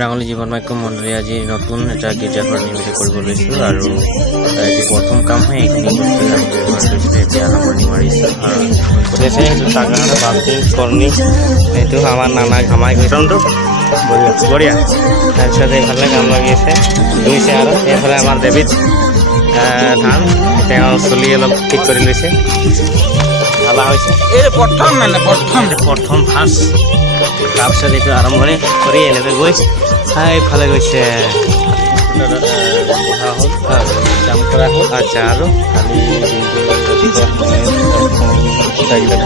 ৰাঙলী জীৱন বাক্য মণ্ডলী আজি নতুন এটা গীৰ্জাঘৰ নিৰ্মিত কৰিব লৈছোঁ আৰু আজি প্ৰথম কাম হয় এইখিনি বস্তু আমি ব্যৱহাৰ কৰিছিলোঁ এতিয়া সামৰণি মাৰিছোঁ আৰু কৈছে সেইটো তাৰ কাৰণে বাল্টিং কৰ্ণি এইটো আমাৰ নানা ঘামাই গৈছোঁ বঢ়িয়া তাৰপিছত এইফালে কাম লাগি আছে ধুইছে আৰু এইফালে আমাৰ দেৱীত ধান তেওঁ চুলি অলপ ঠিক কৰি লৈছে ঢালা হৈছে এই প্ৰথম ফাৰ্ষ্ট তাৰপিছত এইটো আৰম্ভণি কৰি এনেকৈ গৈ এইফালে গৈছে কাম কৰা হ'ল আচ্ছা আৰু কালি দিনটো ৰাতিপুৱা খুঁটাকেইটা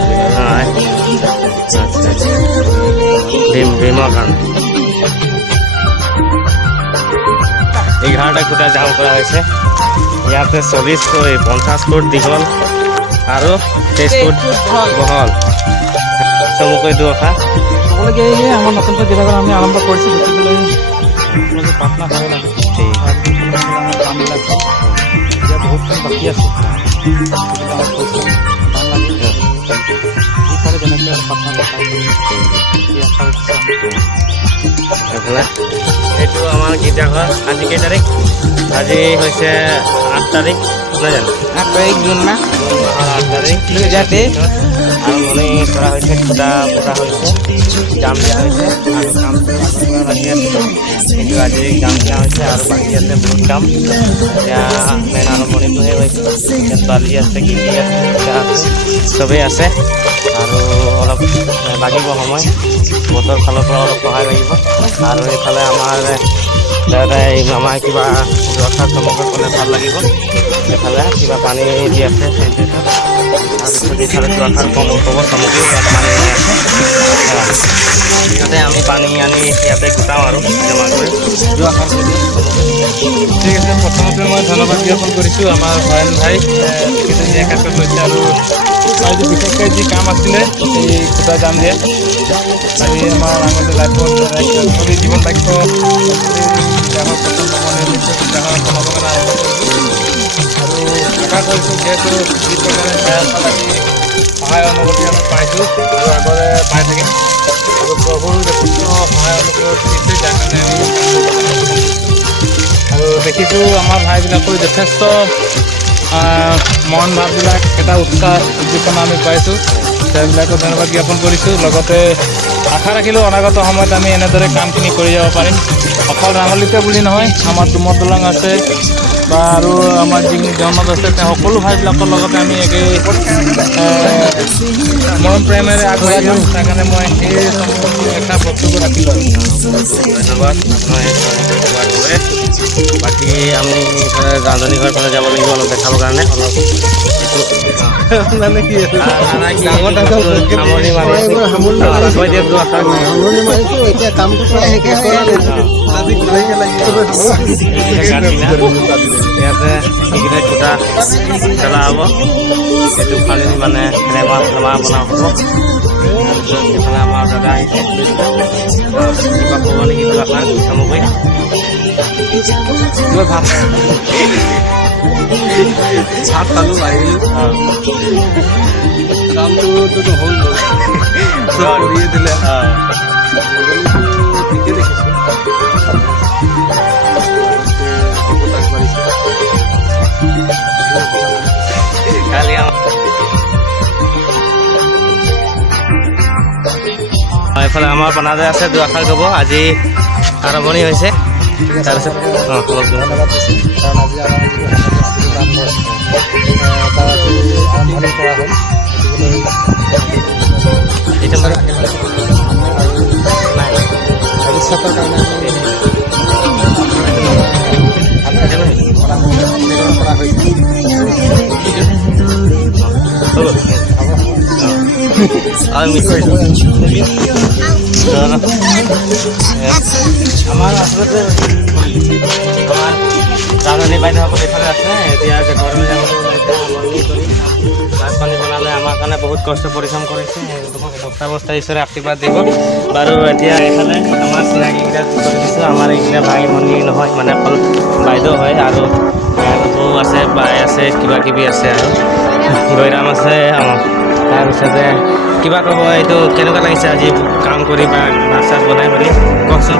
আচ্ছা ভীমৰ কাৰণে 11টা খুঁটা জাম কৰা হৈছে ইয়াতে 40 ফুট 50 ফুট দীঘল আৰু 23 ফুট বহল চমুকৈ দুআষাৰ সকলোকে আমাৰ নতুনকৈ গীৰ্জাঘৰ আমি আৰম্ভ কৰিছোঁ গতিকে সকলোকে প্ৰাৰ্থনা কৰিব লাগে আমাৰ কামবিলাক এতিয়া বহুত কাম বাকী আছে যিফালে যেনেকৈ প্ৰাৰ্থনা এইফালে এইটো আমাৰ গীৰ্জাঘৰ আজি কেই তাৰিখ আজি হৈছে 8 তাৰিখ নহয় জানো 8 তাৰিখ জুন মাহ 8 তাৰিখ 2023 আৰম্ভণি কৰা হৈছে খুঁটা পোতা হৈছে জাম দিয়া হৈছে আৰু কামটো আগৰ পৰা লাগি আছে কিন্তু আজি জাম দিয়া হৈছে আৰু বাকী আছে বহুত কাম এতিয়া মেইন আৰম্ভণিটোহে হৈছে ছোৱালী আছে গীতি আছে চবেই আছে আৰু অলপ লাগিব সময় বতৰ ফালৰ পৰা অলপ সহায় লাগিব আৰু এইফালে আমাৰ দাদাই আমাৰ কিবা দুআষাৰ চমকৈ ক'লে ভাল লাগিব এইফালে কিবা পানী দি আছে চেণ্টেছত তাৰপিছত এইফালে দুআষাৰ কম ক'ব চমকি ইয়াত পানী আছে ইয়াতে আমি পানী আনি ইয়াতে গোটাওঁ আৰু জমা কৰি দুআষাৰ ঠিক আছে প্ৰথমতে মই ধন্যবাদ জ্ঞাপন কৰিছোঁ আমাৰ হৰেণ ভাই তেখেতে একাত্ৰত লৈছে আৰু আজি বিশেষকৈ যি কাম আছিলে এই খুঁটা জাম দিয়ে আজি আমাৰ ৰাঙলী লাইফত ৰাঙলী জীৱন বাক্য ডাঙৰ প্ৰথম নৱনিৰ্মিত ডাঙৰ বনাবৰ কাৰণে আৰম্ভ কৰিছোঁ আৰু আশা কৰিছোঁ যিহেতু যি প্ৰকাৰে সহায় অনুভূতি আমি পাইছোঁ আৰু আগৰে পাই থাকিম আৰু প্ৰভুৰ যথেষ্ট সহায় অনুভূতি দিছে যাৰ কাৰণে আমি আৰু দেখিছোঁ আমাৰ ভাইবিলাকৰ যথেষ্ট মন ভাৱবিলাক এটা উৎসাহ উদ্দীপনা আমি পাইছোঁ সেইবিলাকো ধন্যবাদ জ্ঞাপন কৰিছোঁ লগতে আশা ৰাখিলোঁ অনাগত সময়ত আমি এনেদৰে কামখিনি কৰি যাব পাৰিম অকল ৰাঙলীতে বুলি নহয় আমাৰ ডুমৰ দলং আছে বা আৰু আমাৰ যিখিনি জন্মত আছে তেওঁ সকলো ভাইবিলাকৰ লগতে আমি একে মৰম প্ৰেমেৰে আগবঢ়াই যাম তাৰ কাৰণে মই সেই এটা বক্তব্য ৰাখিলোঁ ধন্যবাদ বাকী আমি ৰান্ধনী ঘৰ ফালে যাব লাগিব অলপ দেখাবৰ কাৰণে অলপ মানে কি সামৰণি মাৰিছোঁ এতিয়া কামটো প্ৰায় শেষে ইয়াতে এইকেইটা খুঁটা জ্বলা হ'ব এইটো ফালি মানে ফ্লেমা বনোৱা হ'ব তাৰপিছত এইফালে আমাৰ দাদা আহিছে কিবা ক'ব নেকি দুআষাৰ সামগ্ৰী ভাত খালোঁ আহিলোঁ কামটোতো হ'ল কৰিয়ে দিলে ঠিকে দেখিছোঁ কালি এইফালে আমাৰ বনাতে আছে দুআষাৰ গাব আজি আৰম্ভণি হৈছে তাৰপিছত অলপ ধন্যবাদ দিছোঁ কাৰণ আজি আমাৰ যিটো নামঘৰ তাৰ আজি আৰম্ভণি কৰা হ'ল ভৱিষ্যতৰ কাৰণে কৰা হৈছে আমাৰ আচলতে আমাৰ ৰান্ধনী বাইদেউসকল এইফালে আছে এতিয়া ঘৰলৈ যাবলৈ ভাত পানী বনালে আমাৰ কাৰণে বহুত কষ্ট পৰিশ্ৰম কৰিছে অৱস্থা ঈশ্বৰে আশীৰ্বাদ দিব বাৰু এতিয়া এইফালে আমাৰ চিনাকিকেইটা কৰি দিছোঁ আমাৰ এইকেইটা ভাই ভনী নহয় মানে অকল বাইদেউ হয় আৰু বৌ আছে বাই আছে কিবা কিবি আছে আৰু গৈৰাম আছে তাৰপিছতে কিবা ক'ব এইটো কেনেকুৱা লাগিছে আজি কাম কৰি বা ভাত চাত বনাই মেলি কওকচোন